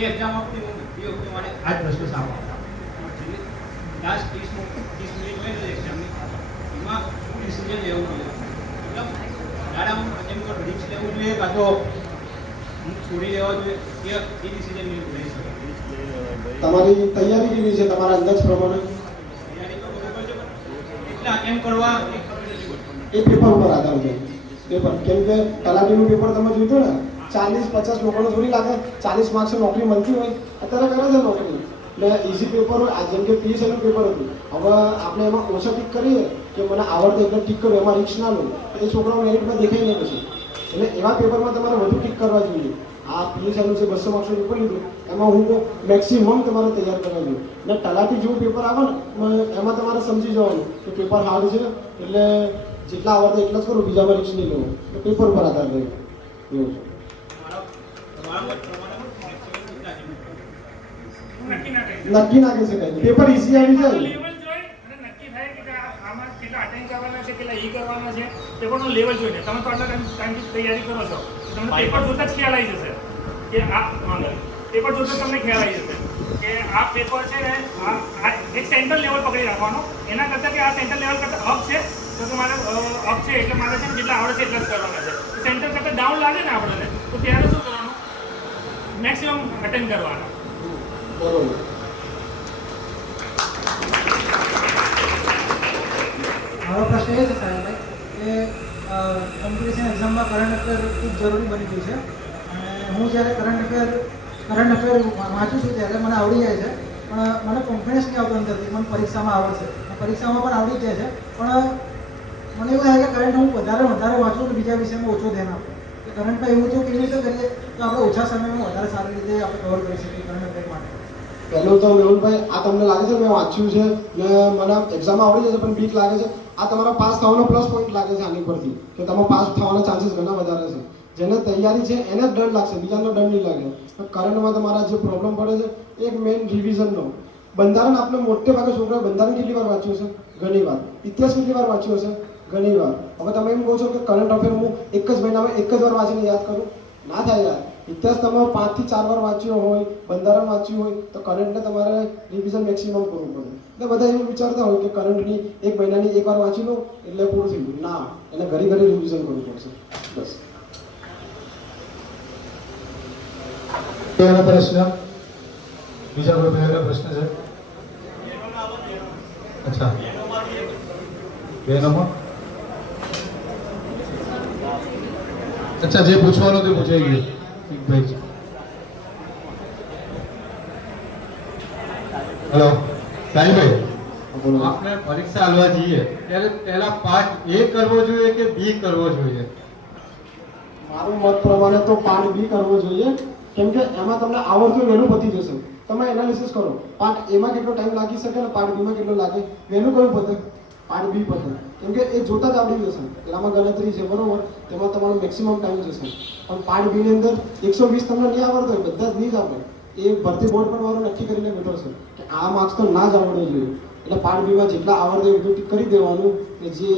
એ exam આપતી એ વખતે મારે આ જ પ્રશ્ન સામે લાસ્ટ 30 મિનિટ હોય ને એક્ઝામની એમાં શું ડિસિઝન લેવું જોઈએ મતલબ દાડામાં એમ કોઈ રિસ્ક લેવું જોઈએ કાં તો છોડી દેવા જોઈએ એ ડિસિઝન લઈ શકે તમારી તૈયારી કેવી છે તમારા અંદાજ પ્રમાણે તૈયારી તો બરોબર છે એટલા કેમ કરવા એ પેપર ઉપર આધાર છે પેપર કેમ કે તલાટીનું પેપર તમે જોયું ને 40-50 લોકોને થોડી લાગે 40 માર્ક્સ નોકરી મળતી હોય અત્યારે કરે છે નોકરી એટલે ઇઝી પેપર હોય જેમ કે પીએસઆઈનું પેપર હતું હવે આપણે એમાં ઓછા ટીક કરીએ કે મને આવડતું એટલે ટીક કરું એમાં રિસ્ક ના લો એ છોકરાઓ મેરિટમાં દેખાય નહીં પછી એટલે એવા પેપરમાં તમારે વધુ ટીક કરવા જોઈએ આ પીએસઆઈનું જે 200 માર્ક્સનું પેપર લીધું એમાં હું મેક્સિમમ તમારે તૈયાર કરવા જોઈએ ને તલાટી જેવું પેપર આવે ને એમાં તમારે સમજી જવાનું કે પેપર હાર્ડ છે એટલે જેટલા આવડતા એટલા જ કરું બીજામાં રિસ્ક નહીં લેવું તો પેપર ઉપર આધાર રહે એવું છે નક્કી ના કહી શકાય પેપર ઇઝી આવી જાય નક્કી થાય કે આમાં કેટલા અટેન્ડ કરવાના છે કેટલા કરવાના છે પેપરનું લેવલ જોઈને તમે તો આટલા ટાઈમથી તૈયારી કરો છો તમને પેપર જોતા જ ખ્યાલ આવી જશે કે આ પેપર જોતા તમને ખ્યાલ આવી જશે કે આ પેપર છે ને આ એક સેન્ટ્રલ લેવલ પકડી રાખવાનો એના કરતાં કે આ સેન્ટ્રલ લેવલ કરતાં અપ છે તો મારે અપ છે એટલે મારે છે જેટલા આવડે છે એટલા જ કરવાના છે સેન્ટર કરતાં ડાઉન લાગે ને આપણને તો ત્યારે શું કરવાનું મેક્સિમમ અટેન્ડ કરવાનો બરોબર મારો પ્રશ્ન એ છે સાહેબ કે કોમ્પિટિશન એક્ઝામમાં કરંટ અફેર ખૂબ જરૂરી બની ગયું છે અને હું જ્યારે કરંટ અફેર વાંચું છું ત્યારે મને આવડી જાય છે પણ મને કોન્ફિડન્સ નહીં આવતો અંદરથી મને પરીક્ષામાં આવડશે પરીક્ષામાં પણ આવડી જાય છે પણ મને એવું થાય કે કરંટ હું વધારે વાંચું અને બીજા વિષયમાં ઓછું ધ્યાન આપું કે કરંટમાં એવું જો કેવી રીતે કરીએ તો આપણે ઓછા સમયમાં વધારે સારી રીતે આપણે કવર કરી શકીએ કરંટ અફેર માટે પહેલું તો મેહુલભાઈ આ તમને લાગે છે મેં વાંચ્યું છે ને મને એક્ઝામમાં આવડી જશે પણ બીક લાગે છે આ તમારા પાસ થવાનો પ્લસ પોઈન્ટ લાગે છે આની પરથી કે તમે પાસ થવાના ચાન્સીસ ઘણા વધારે છે જેને તૈયારી છે એને જ ડર લાગશે બીજાનો ડર નહીં લાગે કરંટમાં તમારા જે પ્રોબ્લેમ પડે છે એક મેઇન રિવિઝનનો બંધારણ આપણે મોટે ભાગે છોકરાએ બંધારણ કેટલી વાર વાંચ્યું છે ઘણી વાર ઇતિહાસ કેટલી વાર વાંચ્યો હશે ઘણી વાર હવે તમે એમ કહો છો કે કરંટ અફેર હું એક જ મહિનામાં એક જ વાર વાંચીને યાદ કરું ના થાય યાર ઇતિહાસ તમે 5 થી 4 વાર વાંચ્યો હોય બંધારણ વાંચ્યું હોય તો કરંટને તમારે રિવિઝન મેક્સિમમ કરવું પડે એટલે બધા એવું વિચારતા હોય કે કરંટની એક મહિનાની એક વાર વાંચી લો એટલે પૂરું થઈ ગયું ના એને ઘડી રિવિઝન કરવું પડશે બસ એનો પ્રશ્ન બીજા કોઈ ભાઈનો પ્રશ્ન છે અચ્છા બે નંબર અચ્છા જે પૂછવાનું તે પૂછાઈ ગયું ભાઈ હેલો સાહીભાઈ આપણે પરીક્ષા આલવા જઈએ ત્યારે પહેલા પાર્ટ એ કરવો જોઈએ કે બી કરવો જોઈએ મારું મત પ્રમાણે તો પાર્ટ બી કરવો જોઈએ કેમ કે એમાં તમને આવડતું વહેલું પતી જશે તમે એનાલિસિસ કરો પાર્ટ એમાં કેટલો ટાઈમ લાગી શકે ને પાર્ટ બીમાં કેટલો લાગે વહેલું કયું પતે પાર્ટ બી પતે કેમ કે એ જોતા જ આવડી જશે એનામાં ગણતરી છે બરોબર તેમાં તમારો મેક્સિમમ ટાઈમ જશે પણ પાર્ટ બીની અંદર 120 તમને નહીં આવડતો હોય બધા જ નહીં જ આવડે એ ભરતી બોર્ડ પર વાળો નક્કી કરીને બેઠો છે કે આ માર્ક્સ તો ના જ આવડવો જોઈએ એટલે પાર્ટ બીમાં જેટલા આવડે એટલું ટીક કરી દેવાનું કે જે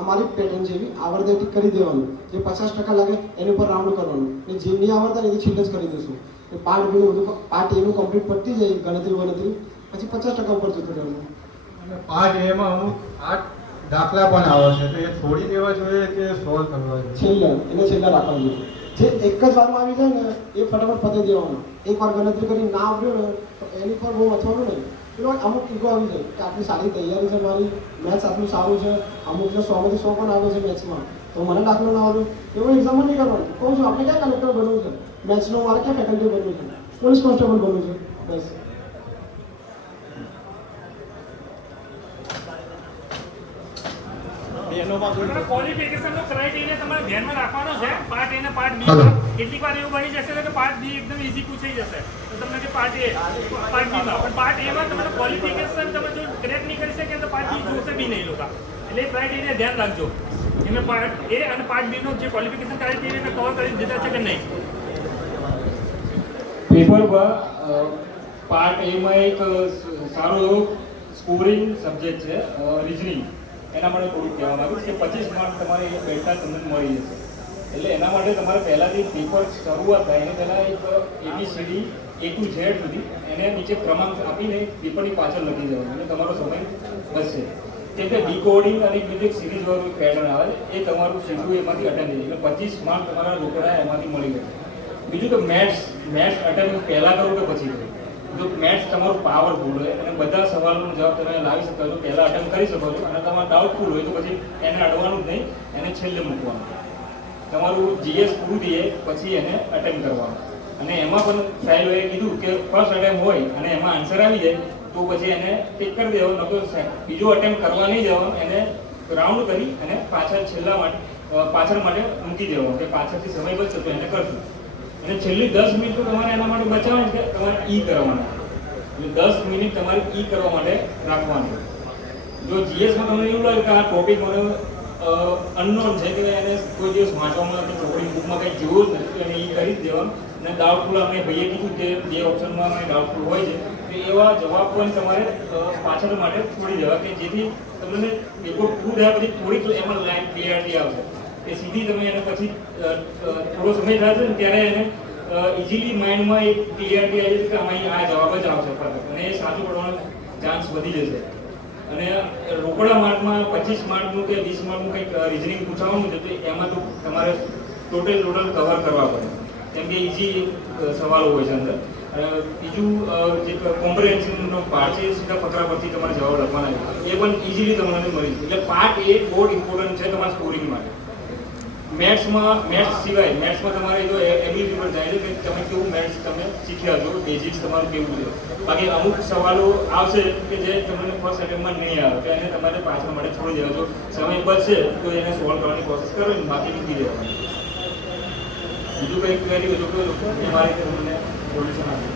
અમારી પેટર્ન છે એવી આવડતે ટીક કરી દેવાનું જે 50% લાગે એની ઉપર રાઉન્ડ કરવાનું ને જે નહીં આવડતા એ છેલ્લે જ કરી દઈશું એ પાર્ટ બીનું બધું પાર્ટ એનું કમ્પ્લીટ પતી જાય ગણતરી પછી 50% ઉપર જતું રહેવાનું અને પાર્ટ એમાં અમુક 8 દાખલા પણ આવે છે તો એ છોડી દેવા જોઈએ કે સોલ્વ કરવા જોઈએ છેલ્લે રાખવા જોઈએ જે એક જ વારમાં આવી જાય ને એ ફટાફટ પતી દેવાનું એક વાર ગણતરી કરી ના આવ્યો ને તો એની પર બહુ મથવાનું નહીં પેલો અમુક ઈગો આવી જાય કે આટલી સારી તૈયારી છે મારી મેથ્સ આટલું સારું છે અમુકને 100 માંથી 100 પણ આવે છે મેથ્સમાં તો મને દાખલો ના આવ્યો એવું એક્ઝામ નહીં કરવાનું કહું છું આપણે ક્યાં કલેક્ટર બનવું છે મેથ્સનો મારે ક્યાં ફેકલ્ટી બનવું છે પોલીસ કોન્સ્ટેબલ બનવું છે બસ ક્વોલિફિકેશનનો ક્રાઇટેરિયા તમારે ધ્યાનમાં રાખવાનો છે પાર્ટ એ ને પાર્ટ બી કેટલીક વાર એવું બની જશે કે પાર્ટ બી એકદમ ઈઝી પૂછાઈ જશે તો તમને કે પાર્ટ એ પાર્ટ બી માં પણ પાર્ટ એ માં તમારે ક્વોલિફિકેશન તમે જો ક્રેક નહીં કરી શકે તો પાર્ટ બી જોશે બી નહીં લોકો એટલે ક્રાઇટેરિયા ધ્યાન રાખજો એમાં પાર્ટ એ અને પાર્ટ બી નો જે ક્વોલિફિકેશન ક્રાઇટેરિયા કવર કરી દીધા છે કે નહીં પેપરમાં પાર્ટ એમાં એક સારો એવો સ્કોરિંગ સબ્જેક્ટ છે રીઝનિંગ એના માટે થોડુંક કહેવા માંગુ છું કે 25 માર્ક તમારે એ બેઠા તમને મળી જશે એટલે એના માટે તમારે પહેલાંથી પેપર શરૂઆત થાય એને પહેલાં એક ABCD A to Z સુધી એને નીચે ક્રમાંક આપીને પેપરની પાછળ લખી દેવાનું એટલે તમારો સમય બચશે. કેમ કે ડીકોડિંગ અને બીજું સિરીઝ વાળું પેટર્ન આવે એ તમારું સીધું એમાંથી અટેન્ડ થઈ એટલે 25 માર્ક તમારા રોકડા એમાંથી મળી જાય. બીજું તો મેથ્સ અટેન્ડ પહેલાં કરો કે પછી કરો. જો મેથ્સ તમારું પાવરફુલ હોય અને બધા સવાલોનો જવાબ તમે લાવી શકો છો, પહેલાં અટેમ્પ્ટ કરી શકો છો અને તમારે ડાઉટફુલ હોય તો પછી એને અડવાનું જ નહીં, એને છેલ્લે મૂકવાનું. તમારું GS પૂરું થઈએ પછી એને અટેમ્પ્ટ કરવાનું. અને એમાં પણ સાહેબે કીધું કે ફર્સ્ટ અટેમ્પ્ટ હોય અને એમાં આન્સર આવી જાય તો પછી એને ટિક કરી દેવાનું, નતો બીજો અટેમ્પ્ટ કરવા નહીં જવાનું, એને રાઉન્ડ કરી અને પાછળ માટે મૂકી દેવાનું કે પાછળથી સમય બચશે તો એને કરશું. અને છેલ્લી 10 મિનિટ તો તમારે એના માટે બચાવવાની છે, તમારે કરવાના. એટલે 10 મિનિટ તમારે કરવા માટે રાખવાની. જો GSમાં તમને એવું લાગે કે આ ટોપિક મને અનનોન છે કે એને કોઈ દિવસ વાંચવામાં કે ચોપડી બુકમાં કંઈ જેવું જ નથી તો એને કરી જ દેવાનું. અને ડાઉટફુલ આપણે ભાઈએ કીધું કે 2 ઓપ્શનમાં મને ડાઉટફુલ હોય છે તો એવા જવાબ પણ તમારે પાછળ માટે છોડી દેવા કે જેથી તમને પેપર પૂરું થયા પછી થોડીક એમાં લાઈન ક્લિયરિટી આવશે કે સીધી તમે એને પછી થોડો સમય થશે ને ત્યારે એને ઇઝીલી માઇન્ડમાં એક ક્લિયરિટી આવી જશે કે આમાં આ જવાબ જ આવશે પરફેક્ટ અને એ સાચું પડવાનો ચાન્સ વધી જશે. અને રોકડા માર્કમાં 25 માર્કનું કે 20 માર્કનું કંઈક રિઝનિંગ પૂછવાનું છે તો એમાં તો તમારે ટોટલ કવર કરવા પડે કેમ કે ઇઝી સવાલો હોય છે અંદર. બીજું જે કોમ્પ્રિહેન્શનનો પાર્ટ છે સીધા ફકરા પરથી તમારે જવાબ લખવાના છે એ પણ ઇઝીલી તમને મળી જાય. એટલે પાર્ટ એ બહુ ઇમ્પોર્ટન્ટ છે તમારા સ્કોરિંગ માટે. મેથ્સ સિવાય તમારે જો એબિલિટી પર જાય છે કે તમે કેવું મેથ્સ તમે શીખ્યા છો, બેઝિક્સ તમારું કેવું છે. બાકી અમુક સવાલો આવશે કે જે તમને ફર્સ્ટ અટેમ્પમાં નહીં આવે તો એને તમારે પાછળ માટે છોડી દેવા. જો સમય બચશે તો એને સોલ્વ કરવાની કોશિશ કરો ને બાકી મૂકી દેવાની. બીજું કંઈ ક્વેરી હોય તો લોકો એ મારી રીતે તમને સોલ્યુશન આપે.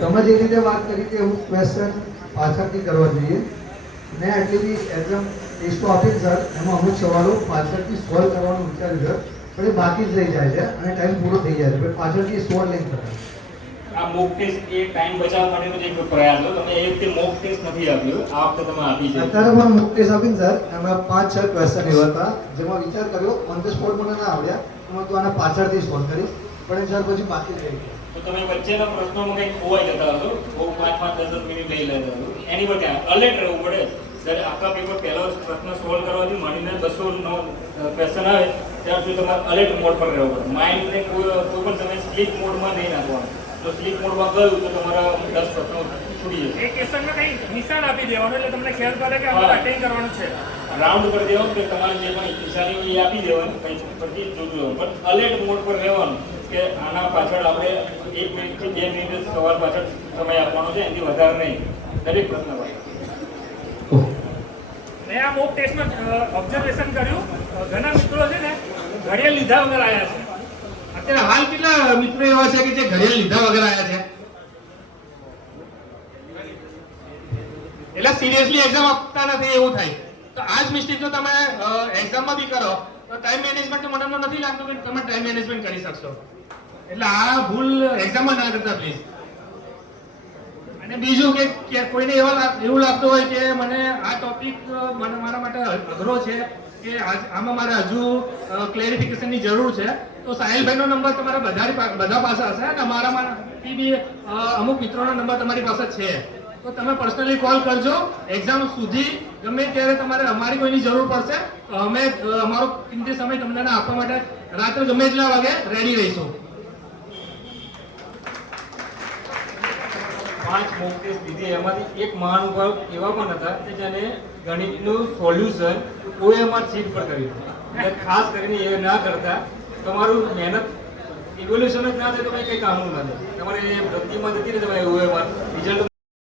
તમે જે રીતે વાત કરી કે હું ક્વેશ્ચન પાછળથી કરવા જોઈએ, મેં એટલી બી એક્ઝામ ટેસ્ટો આપી સર, એમાં અમુક સવાલો પાછળથી સોલ્વ કરવાનું વિચાર્યું છે પણ એ બાકી જ રહી જાય છે અને ટાઈમ પૂરો થઈ જાય છે પણ પાછળથી સોલ્વ નહીં થતા. આ મોક ટેસ્ટ એ ટાઈમ બચાવવા માટેનો જ એક પ્રયાસ હતો. તમે એ વખતે મોક ટેસ્ટ નથી આપ્યો, આ વખતે તમે આપી છે. અત્યારે પણ મોક ટેસ્ટ આપીને સર એમાં 5-6 ક્વેશ્ચન એવા હતા જેમાં વિચાર કર્યો ઓન ધ સ્પોટ મને ના આવડ્યા, એમાં તો આને પાછળથી સોલ્વ કરીશ પણ સર પછી બાકી જ રહી ગયા. તો તમે વચ્ચેના પ્રશ્નોમાં કંઈક ખોવાઈ જતા હતો, બહુ 5-10 મિનિટ લઈ લેતા હતો. એની પર ત્યાં અલર્ટ રહેવું પડે. જ્યારે આખા પેપર પહેલો પ્રશ્ન સોલ્વ કરવાથી માંડીને 200 ક્વેશ્ચન આવે ત્યાં સુધી તમારે અલર્ટ મોડ પર રહેવું પડે. માઇન્ડને કોઈ પણ તમે સ્લીપ મોડમાં નહીં નાખવાનું. તો સ્લીપ મોડમાં ગયું તો તમારા 10 પ્રશ્નો છૂટી જશે. એક ક્વેશ્ચનમાં કંઈ નિશાન આપી દેવાનું એટલે તમને ખ્યાલ પડે કે આપણે અટેન્ડ કરવાનું છે. રાઉન્ડ કરી દેવાનું કે તમારે જે પણ નિશાની હોય એ આપી દેવાની, કંઈ પરથી જોતું પણ અલર્ટ મોડ પર રહેવાનું કે આના પાછળ આપણે 1 મિનિટથી 2 મિનિટ સવાલ પાછળ સમય આપવાનો છે, એનાથી વધારે નહીં દરેક પ્રશ્ન પર. મેં આ મોક ટેસ્ટમાં ઓબ્ઝર્વેશન કર્યું, ઘણા મિત્રો છે ને ઘડિયાળ લીધા વગર આવ્યા છે. અત્યારે હાલ કેટલા મિત્રો એવા છે કે જે ઘડિયાળ લીધા વગર આવ્યા છે? એટલે સિરિયસલી એક્ઝામ આપતા નથી એવું થાય. તો આ જ મિસ્ટેક જો તમે એક્ઝામમાં બી કરો તો ટાઈમ મેનેજમેન્ટ તો મને નથી લાગતું કે તમે ટાઈમ મેનેજમેન્ટ કરી શકશો. એટલે આ ભૂલ એક્ઝામમાં ના કરતા પ્લીઝ. અને બીજું કે કોઈને એવું લાગતું હોય કે મને આ ટોપિક મારા માટે અઘરો છે કે આમાં મારે હજુ ક્લેરિફિકેશનની જરૂર છે તો સાહિલભાઈનો નંબર તમારા બધા પાસે હશે અને અમારામાંથી બી અમુક મિત્રોનો નંબર તમારી પાસે છે તો તમે પર્સનલી કોલ કરજો. એક્ઝામ સુધી ગમે ત્યારે તમારે અમારી કોઈની જરૂર પડશે તો અમે અમારો કિંમતી સમય તમને આપવા માટે રાત્રે ગમે એટલા વાગે રેડી રહીશું. 5 મોક ટેસ્ટ દીધી એમાંથી એક મહાનુભાવ એવા પણ હતા કે જેને ગણિતનું સોલ્યુશન OMR શીટ પર કર્યું. એટલે ખાસ કરીને એ ના કરતા તમારું મહેનત ઇવોલ્યુશન જ ના થાય તો કંઈ કામનું ના થાય. તમારે વૃત્તિમાં જતી રહે તમારે OMR રિઝલ્ટ